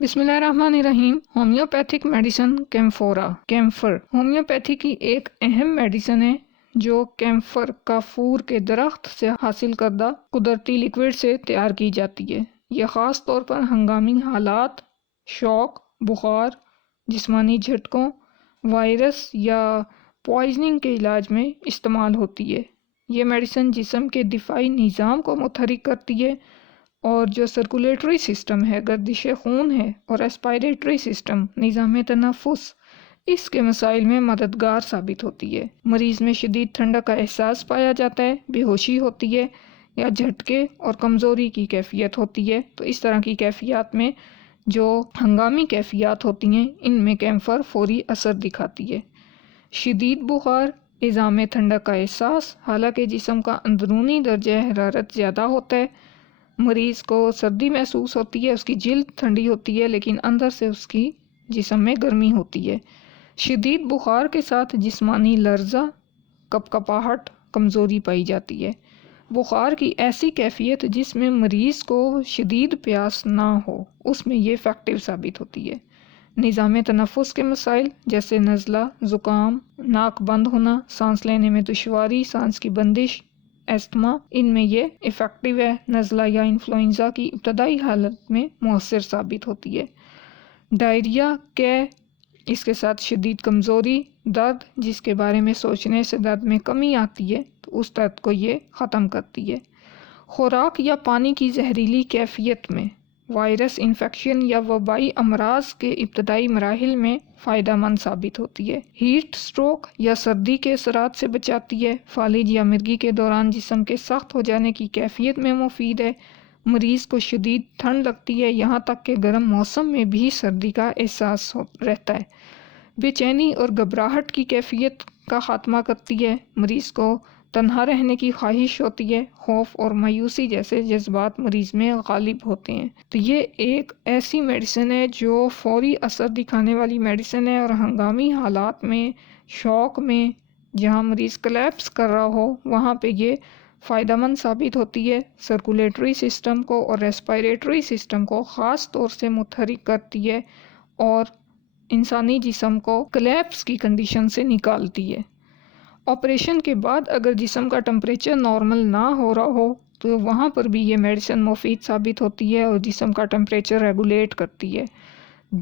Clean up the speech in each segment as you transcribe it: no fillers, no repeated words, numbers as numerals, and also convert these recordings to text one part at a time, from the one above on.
بسم اللہ الرحمن الرحیم۔ ہومیوپیتھک میڈیسن کیمفر ہومیوپیتھی کی ایک اہم میڈیسن ہے جو کیمفر کافور کے درخت سے حاصل کردہ قدرتی لیکوڈ سے تیار کی جاتی ہے۔ یہ خاص طور پر ہنگامی حالات، شوک، بخار، جسمانی جھٹکوں، وائرس یا پوائزننگ کے علاج میں استعمال ہوتی ہے۔ یہ میڈیسن جسم کے دفاعی نظام کو متحرک کرتی ہے اور جو سرکولیٹری سسٹم ہے، گردش خون ہے، اور ریسپائریٹری سسٹم، نظام تنفس، اس کے مسائل میں مددگار ثابت ہوتی ہے۔ مریض میں شدید ٹھنڈک کا احساس پایا جاتا ہے، بے ہوشی ہوتی ہے یا جھٹکے اور کمزوری کی کیفیت ہوتی ہے، تو اس طرح کی کیفیات میں جو ہنگامی کیفیات ہوتی ہیں ان میں کیمفر فوری اثر دکھاتی ہے۔ شدید بخار، نظام ٹھنڈک کا احساس، حالانکہ جسم کا اندرونی درجہ حرارت زیادہ ہوتا ہے، مریض کو سردی محسوس ہوتی ہے، اس کی جلد ٹھنڈی ہوتی ہے لیکن اندر سے اس کی جسم میں گرمی ہوتی ہے۔ شدید بخار کے ساتھ جسمانی لرزہ، کپکپاہٹ، کمزوری پائی جاتی ہے۔ بخار کی ایسی کیفیت جس میں مریض کو شدید پیاس نہ ہو، اس میں یہ افیکٹو ثابت ہوتی ہے۔ نظام تنفس کے مسائل جیسے نزلہ، زکام، ناک بند ہونا، سانس لینے میں دشواری، سانس کی بندش، استھما، ان میں یہ افیکٹو ہے۔ نزلہ یا انفلوئنزا کی ابتدائی حالت میں مؤثر ثابت ہوتی ہے۔ ڈائریا، اس کے ساتھ شدید کمزوری، درد جس کے بارے میں سوچنے سے درد میں کمی آتی ہے، تو اس درد کو یہ ختم کرتی ہے۔ خوراک یا پانی کی زہریلی کیفیت میں وائرس انفیکشن یا وبائی امراض کے ابتدائی مراحل میں فائدہ مند ثابت ہوتی ہے۔ ہیٹ اسٹروک یا سردی کے اثرات سے بچاتی ہے۔ فالج یا مرگی کے دوران جسم کے سخت ہو جانے کی کیفیت میں مفید ہے۔ مریض کو شدید ٹھنڈ لگتی ہے، یہاں تک کہ گرم موسم میں بھی سردی کا احساس رہتا ہے۔ بے چینی اور گھبراہٹ کی کیفیت کا خاتمہ کرتی ہے۔ مریض کو تنہا رہنے کی خواہش ہوتی ہے، خوف اور مایوسی جیسے جذبات مریض میں غالب ہوتے ہیں۔ تو یہ ایک ایسی میڈیسن ہے جو فوری اثر دکھانے والی میڈیسن ہے اور ہنگامی حالات میں، شوک میں، جہاں مریض کلیپس کر رہا ہو وہاں پہ یہ فائدہ مند ثابت ہوتی ہے۔ سرکولیٹری سسٹم کو اور ریسپائریٹری سسٹم کو خاص طور سے متحرک کرتی ہے اور انسانی جسم کو کلیپس کی کنڈیشن سے نکالتی ہے۔ آپریشن کے بعد اگر جسم کا ٹمپریچر نارمل نہ ہو رہا ہو تو وہاں پر بھی یہ میڈیسن مفید ثابت ہوتی ہے اور جسم کا ٹمپریچر ریگولیٹ کرتی ہے۔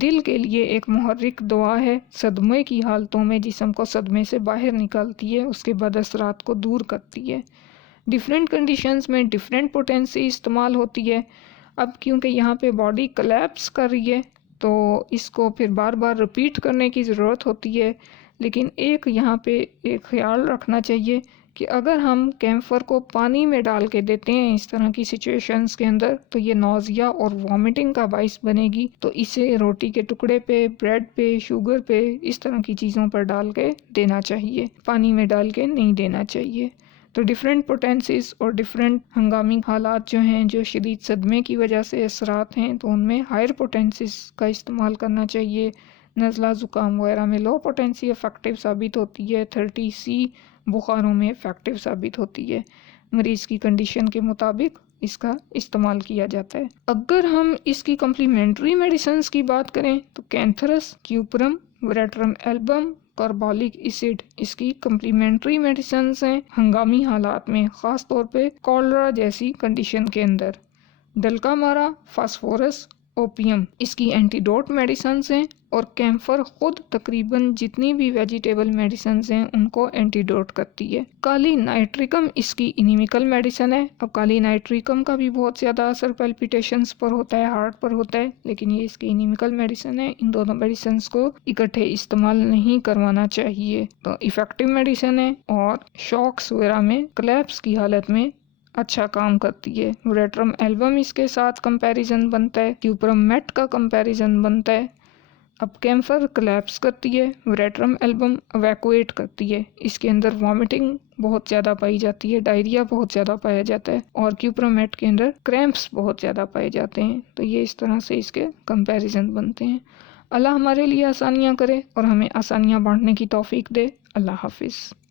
دل کے لیے ایک محرک دوا ہے۔ صدمے کی حالتوں میں جسم کو صدمے سے باہر نکالتی ہے، اس کے بعد اثرات کو دور کرتی ہے۔ ڈیفرنٹ کنڈیشنز میں ڈیفرنٹ پوٹینسی استعمال ہوتی ہے۔ اب کیونکہ یہاں پہ باڈی کلیپس کر رہی ہے تو اس کو پھر بار بار رپیٹ کرنے کی ضرورت ہوتی ہے، لیکن ایک یہاں پہ ایک خیال رکھنا چاہیے کہ اگر ہم کیمفر کو پانی میں ڈال کے دیتے ہیں اس طرح کی سچویشنز کے اندر تو یہ نوزیا اور وامٹنگ کا باعث بنے گی، تو اسے روٹی کے ٹکڑے پہ، بریڈ پہ، شوگر پہ، اس طرح کی چیزوں پر ڈال کے دینا چاہیے، پانی میں ڈال کے نہیں دینا چاہیے۔ تو ڈیفرنٹ پوٹینسیز اور ڈیفرنٹ ہنگامی حالات جو ہیں، جو شدید صدمے کی وجہ سے اثرات ہیں، تو ان میں ہائر پوٹینسیز کا استعمال کرنا چاہیے۔ نزلہ، زکام وغیرہ میں لو پوٹینسی افیکٹو ثابت ہوتی ہے، 30C بخاروں میں افیکٹو ثابت ہوتی ہے۔ مریض کی کنڈیشن کے مطابق اس کا استعمال کیا جاتا ہے۔ اگر ہم اس کی کمپلیمنٹری میڈیسنز کی بات کریں تو کینتھرس، کیوپرم، وریٹرم ایلبم، کاربولک ایسڈ اس کی کمپلیمنٹری میڈیسنز ہیں ہنگامی حالات میں، خاص طور پہ کولرا جیسی کنڈیشن کے اندر۔ ڈلکامارا، فاسفورس، اوپیم اس کی اینٹیڈوٹ میڈیسنز ہیں اور کیمفر خود تقریباً جتنی بھی ویجیٹیبل میڈیسنز ہیں ان کو اینٹیڈوٹ کرتی ہے۔ کالی نائٹریکم اس کی انیمیکل میڈیسن ہے۔ اب کالی نائٹریکم کا بھی بہت زیادہ اثر پیلپیٹیشنز پر ہوتا ہے، ہارٹ پر ہوتا ہے، لیکن یہ اس کی انیمیکل میڈیسن ہے۔ ان دونوں میڈیسنز کو اکٹھے استعمال نہیں کروانا چاہیے۔ تو ایفیکٹو میڈیسن ہے اور شوکس وغیرہ میں، کلیپس کی حالت میں اچھا کام کرتی ہے۔ وریٹرم ایلبم اس کے ساتھ کمپیریزن بنتا ہے، کیوپرم میٹ کا کمپیریزن بنتا ہے۔ اب کیمفر کلیپس کرتی ہے، وریٹرم ایلبم ایویکویٹ کرتی ہے، اس کے اندر وامٹنگ بہت زیادہ پائی جاتی ہے، ڈائریا بہت زیادہ پایا جاتا ہے، اور کیوپرم میٹ کے اندر کریمپس بہت زیادہ پائے جاتے ہیں۔ تو یہ اس طرح سے اس کے کمپیریزن بنتے ہیں۔ اللہ ہمارے لیے آسانیاں کرے اور ہمیں آسانیاں بانٹنے کی توفیق دے۔ اللہ حافظ۔